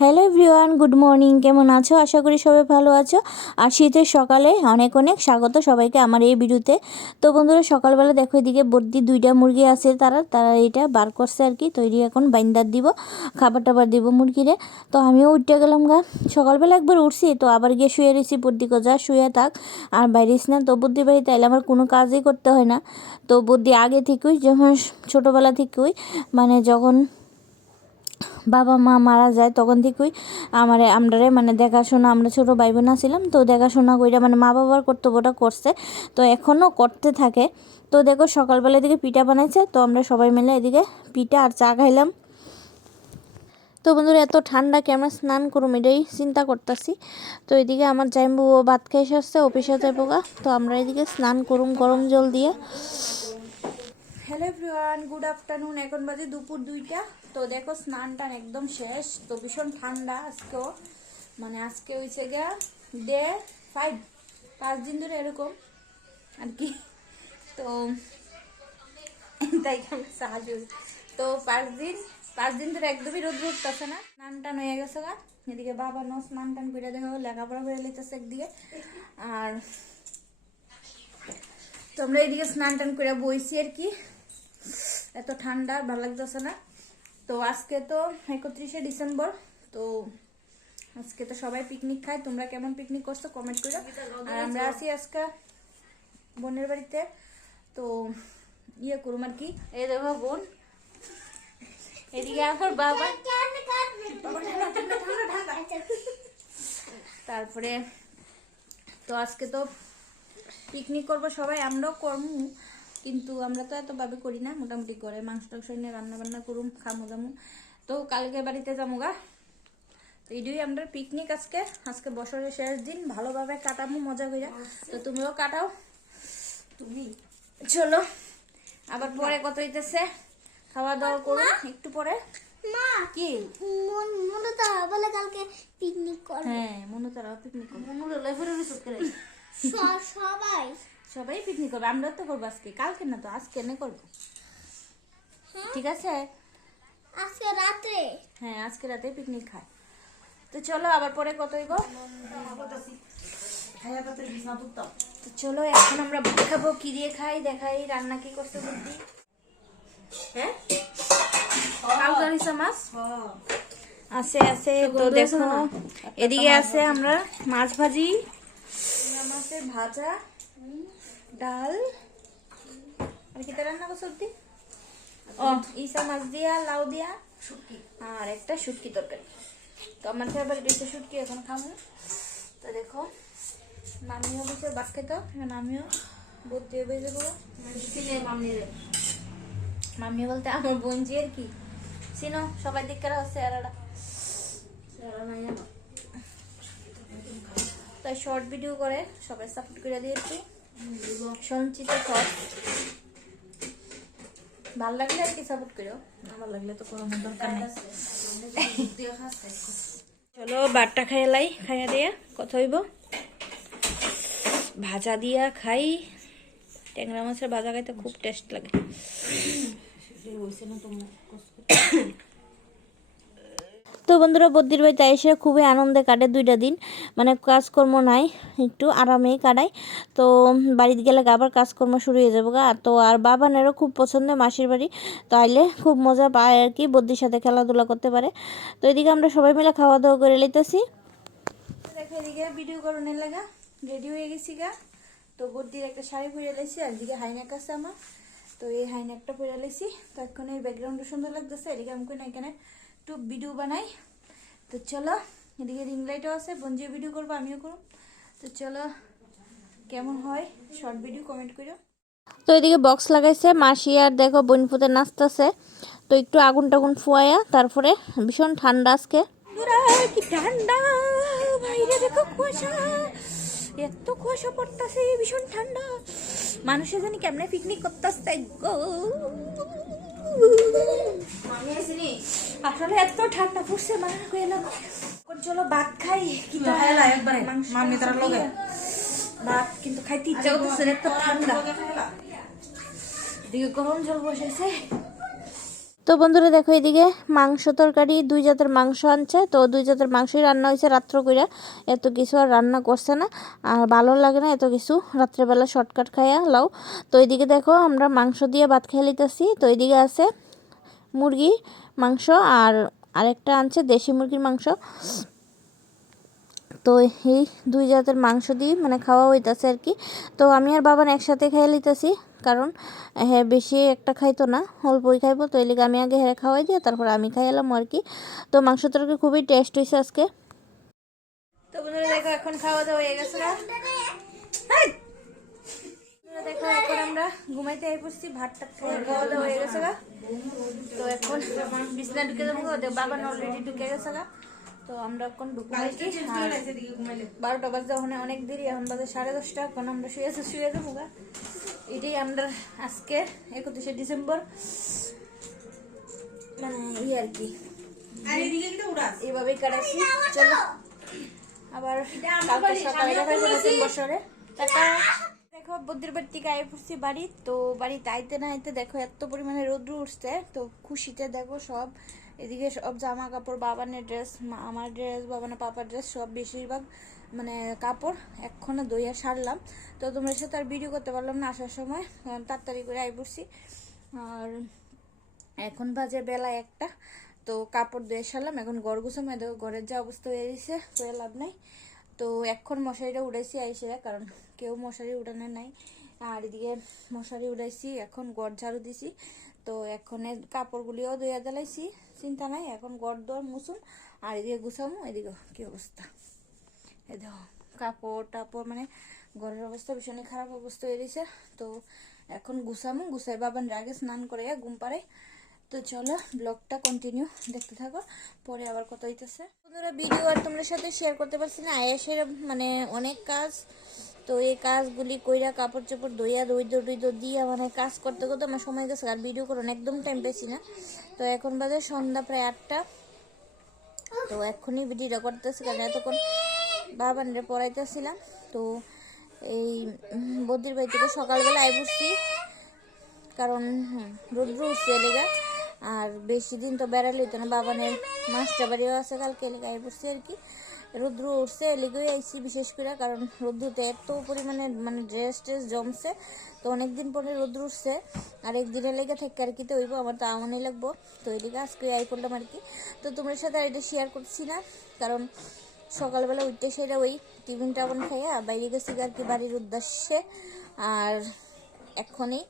Hello everyone, good morning. কেমন আছো? আশা করি সবাই ভালো আছো। আর শীতের সকালে অনেক অনেক স্বাগত সবাইকে আমার এই ভিডিওতে। তো বন্ধুরা, সকালবেলা দেখো এদিকে বর্দি দুইটা মুরগি আছে তারা। তারা এটা বার করছে আর কি, তৈরি এখন বাইন্দার দিব, খাবার টাবার দিব মুরগিরে। তো আমিও উঠতে গেলাম গা। সকালবেলা একবার উঠছি, তো আবার গিয়ে শুয়ে রয়েছি বর্দি যা শুয়ে থাক। আর বাইরেছি না তো বুদ্ধি বাড়ি এলে আমার কোনো কাজই করতে হয় না। তো বুদ্ধি আগে থেকেই যখন ছোটোবেলা থেকেই মানে যখন বাবা মা মারা যায়, তখন থেকেই আমার, আমরারে মানে দেখাশোনা, আমরা ছোটো ভাই বোন ছিলাম তো দেখাশোনা কইরা মানে মা বাবার কর্তব্যটা করছে। তো এখনও করতে থাকে। তো দেখো সকালবেলা এদিকে পিঠা বানাইছে, তো আমরা সবাই মিলে এদিকে পিঠা আর চা খাইলাম। তো বন্ধুরা, এত ঠান্ডা কেমন স্নান করুম এটাই চিন্তা করতেছি। তো এদিকে আমার জাইম্বু ও ভাত খাই আসছে অফিসে যাব গা তো আমরা এদিকে স্নান করুম গরম জল দিয়ে। হ্যালো এভরিওয়ান গুড আফটারনুন এখন বাজে দুপুর দুইটা। তো দেখো স্নান টান একদম শেষ। তো ভীষণ ঠান্ডা আজকেও। মানে আজকে হয়েছে গিয়া ডে ফাইভ। পাঁচ দিন ধরে এরকম। আর কি। তো তাই সাহায্য তো পাঁচ দিন পাঁচ দিন ধরে একদমই রোদ উঠতেছে না। স্নান টান হয়ে গেছে গা। এদিকে বাবা নো স্নান টান করে দেখো, লেখাপড়া করে লিতেছে একদিকে। আর তোমরা এদিকে স্নান টান করে বইছি আর কি। এত ঠান্ডা, ভালো লাগতেছে না। তো আজকে তো একত্রিশে ডিসেম্বর তো আজকে তো সবাই পিকনিক খায়। তোমরা কেমন পিকনিক করছ? কমেন্ট করো আর আমরা আছি আজকে বোনের বাড়িতে। তো ইয়ে করুম আর কি। এই দেখো বোন। এদিকে আমার বাবা। তারপরে তো আজকে তো পিকনিক করব সবাই আমরাও করমু। কিন্তু আমরা তো এত ভাবে করি না মোটামুটি করে মাংস টাংস নিয়ে রান্না বান্না করুম খামু দামু। তো কালকে বাড়িতে যাব গা। তো এটাই আমরা পিকনিক আজকে। আজকে বছরের শেষ দিন ভালোভাবে কাটামু মজা করে তো তুমিও কাটাও। তুমি? চলো আবার পরে কত হইতেছে? খাওয়া দাওয়া করুন একটু পরে। মা কি? বলে কালকে পিকনিক করবে। হ্যাঁ পিকনিক করব। সবাই। সবাই পিকনিক করবে আমরা তো করব আজকে। কালকে না তো আজকে নে করব। ঠিক আছে? আজকে রাতে? হ্যাঁ আজকে রাতে পিকনিক খায় তো চলো আবার পরে কত হইব? তো চলো এখন আমরা ভাত খাব কি দিয়ে খাই দেখাই রান্না কি করতে বুদ্ধি। হ্যাঁ? মাছ? আছে আছে তো দেখো এদিকে আছে আমরা মাছ ভাজি। মাছের ভাজা। ডাল। আর কি রান্না করছ সবজি ও। ইসা মাছ দিয়া লাউ দিয়া আর একটা শুটকি তরকারি। তো আমার ফেভারিট হচ্ছে শুটকি এখন খাব। তো দেখো মামিও বসে ভাত খেতো এখন আমিও বোধ দিয়ে বেজে দেবো মামি বলতে আমার বোনজি আর কি। চিনো সবাই দিককার হচ্ছে এরাটা তাই শর্ট ভিডিও করে সবাই সাপোর্ট করে দিয়ে সঞ্চিত শর্ট ভালো লাগলে আর কি সাপোর্ট করো আমার লাগলে তো কোনো দরকার নেই চলো বারটা খাইলাই খাইয়া দিয়া, কথা হইব। ভাজা দিয়া খাই। ট্যাংরা মাছের ভাজা খাইতে খুব টেস্ট লাগে। তো বন্ধুরা, বদ্দির বাড়িতে এসে খুবই আনন্দে কাটে দুইটা দিন। মানে কাজকর্ম নাই, একটু আরামেই কাটাই তো বাড়িতে গেলে আবার কাজকর্ম শুরু হয়ে যাব গা। তো আর বাবানেরও খুব পছন্দ মাসির বাড়ি। তাইলে খুব মজা পায় আর কি, বদ্দির সাথে খেলাধুলা করতে পারে। তো এদিকে আমরা সবাই মিলে খাওয়া দাওয়া করে লইতেছি। দেখো এদিকে ভিডিও করণের লাগা রেডি হয়ে গেছি গা। তো বদ্দির একটা শাড়ি পরে লাইছি, আর এদিকে হাইনেক আছে আমার। তো এই হাইনেকটা পরে লাইছি। তো এখন এই ব্যাকগ্রাউন্ডটা সুন্দর লাগতেছে, এদিকে আমি এখানে একটু ভিডিও বানাই। তো চলো এদিকে রিং লাইটও আছে বঞ্জিও ভিডিও করব আমিও করব। তো চলো কেমন হয়? শর্ট ভিডিও কমেন্ট করো তো এদিকে বক্স লাগাইছে মাসি আর দেখো বনপুতে নাচতেছে। তো একটু আগুন টাগুন ফুয়াইয়া তারপরে ভীষণ ঠান্ডা আজকে। কি ঠান্ডা? বাইরে দেখো কুয়াশা। এত কুয়াশা পড়তেছে ভীষণ ঠান্ডা। মানুষে জানি কেমনে পিকনিক করতেছে গো। আসলে এত ঠান্ডা পড়ছে মানে কইলাম এখন চলো ভাত খাই কি মামি তার লগে। ভাত কিন্তু খাইতে ইচ্ছা করতেছে এত ঠান্ডা। দিকে গরম জল বসাইছে তো বন্ধুরা দেখো এদিকে মাংস তরকারি, দুই জাতের মাংস আনছে। তো দুই জাতের মাংসই রান্না হয়েছে রাত্র কইরা। এত কিছু আর রান্না করছে না। আর ভালো লাগে না এত কিছু। রাত্রেবেলা শর্টকাট খাইয়া লাও। তো এদিকে দেখো আমরা মাংস দিয়ে ভাত খেয়ে লিতেছি তো এদিকে আছে মুরগি মাংস আর আরেকটা আনছে দেশি মুরগির মাংস। তো এই দুই জাতের মাংস দিয়ে মানে খাওয়া হইতাছে আর কি। তো আমি আর বাবা একসাথে খাইয়ে লিতেছি কারণ হ্যাঁ বেশি একটা খাইতো না, অল্পই খাইবো, তো এলিগে আমি আগে হ্যাঁ খাওয়াই দিয়ে তারপর আমি খাইলাম আর কি। তো মাংস তরকারি খুবই টেস্ট হয়েছে আজকে। তো বন্ধুরা দেখো, এখন খাওয়া দাওয়া হয়ে গেছে না? দেখো, এখন আমরা ঘুমাইতে খাওয়া দাওয়া হয়ে গেছে গা। তো এখন বিছনা ঢুকে যাব বাবা ঢুকে গেছে গা। তো আমরা এখন ঢুকে বারোটা বাজে ওখানে অনেক দেরি এখন বাজে সাড়ে দশটা এখন আমরা শুয়ে আছি শুয়ে যাব গা। এটাই আমরা আজকে একত্রিশে ডিসেম্বর। মানে ই আর কি। এইভাবেই কাটাচ্ছি। চলো। আবার কালকে সকালে দেখা যাবে নতুন বছরে। টাটা। দেখো বুদ্ধির বাড়ি থেকে আই পড়ছি বাড়ি। তো বাড়িতে আইতে না আইতে দেখো এত পরিমাণে রোদ্র উঠছে। তো খুশিতে দেখো সব। এদিকে সব জামা কাপড় বাবানের ড্রেস আমার ড্রেস বাবানের পাপার ড্রেস সব বেশিরভাগ মানে কাপড় এক্ষণে দইয়া সারলাম। তো তোমরা সাথে আর ভিডিও করতে পারলাম না আসার সময়। তাড়াতাড়ি করে আই পড়ছি। আর এখন বাজে বেলা একটা। তো কাপড় দিয়ে সারলাম। এখন ঘর গুছাম। দেখো ঘরের যা অবস্থা হয়ে গেছে করে লাভ নাই। তো এখন মশারিটা উড়াইছি আইসে, কারণ কেউ মশারি উড়ানো নাই। আর এদিকে মশারি উড়াইছি, এখন গড় ঝাড়ু দিছি। তো এখন কাপড়গুলিও ধুয়ে দিলাইছি চিন্তা নাই, এখন গড় দোয়ার মুছুম আর এদিকে গুছামো, এদিকে কি অবস্থা? এই দেখো, কাপড় টাপড় মানে ঘরের অবস্থা ভীষণই খারাপ অবস্থা হয়ে গেছে তো এখন গুছামো, গুছাই বাবান আগে স্নান করে ঘুম পাড়াই। তো চলো, ব্লগটা কন্টিনিউ দেখতে থাকো, পরে আবার কত হইতেছে। বন্ধুরা ভিডিও আর তোমাদের সাথে শেয়ার করতে পারছি না আয়াসের মানে অনেক কাজ। তো এই কাজগুলি কইরা কাপড় চোপড় দইয়া দই দই দিয়া মানে কাজ করতে করতে আমার সময় গেছে আর ভিডিও করুন একদম টাইম পেয়েছি না। তো এখন বাজে সন্ধ্যা প্রায় আটটা। তো এখনই ভিডিওটা করতেছি কারণ এতক্ষণ বাবানরে পড়াইতেছিলাম। তো এই উম, বদ্রির বাড়ি থেকে সকালবেলা আই বসছি কারণ রৌদ্র উঠছে এলেগা। আর বেশি দিন তো বেড়ালে তো না বাবানের মাস্টার বাড়িও আছে কালকে এলাকা আই বসছি আর কি। রৌদ্র উঠছে এলিগেই আইসি বিশেষ করে, কারণ রৌদ্রতে এত পরিমাণে মানে ড্রেস ট্রেস জমছে, তো অনেক দিন পরে রৌদ্র উঠছে, আর একদিনের লেগে থেকে আর কি তো হইব, আমার তো আমনই লাগবো। তো এদিকে আজকে আই করলাম আর কি। তো তোমার সাথে আর এটা শেয়ার করছি না, কারণ সকালবেলা উঠতে সেটা ওই টিফিন টাফিন খাইয়া বাইরে গেছি আর কি বাড়ির উদ্দেশ্যে, আর এখনই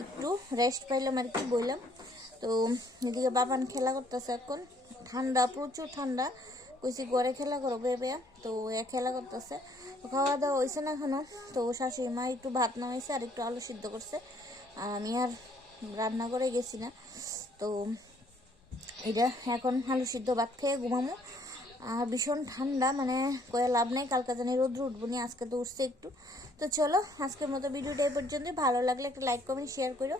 একটু রেস্ট পাইলাম আর কি বললাম তো এদিকে বাবান খেলা করতেছে এখন, ঠান্ডা, প্রচুর ঠান্ডা। কইছি, ঘরে খেলা করো বে বেবে। তো এ খেলা করতেছে। তো খাওয়া দাওয়া হয়েছে না এখনও। তো শাশুড়ি মা একটু ভাত নামাইছে আর একটু আলু সিদ্ধ করছে। আর আমি আর রান্না করে গেছি না। তো এটা এখন আলু সিদ্ধ ভাত খেয়ে ঘুমামো। আর ভীষণ ঠান্ডা মানে কয়ে লাভ নেই, কালকে জানি রোদ্র উঠবো নি, আজকে তো উঠছে একটু। তো চলো, আজকের মতো ভিডিওটা এই পর্যন্ত ভালো লাগলে একটা লাইক কমেন্ট শেয়ার করো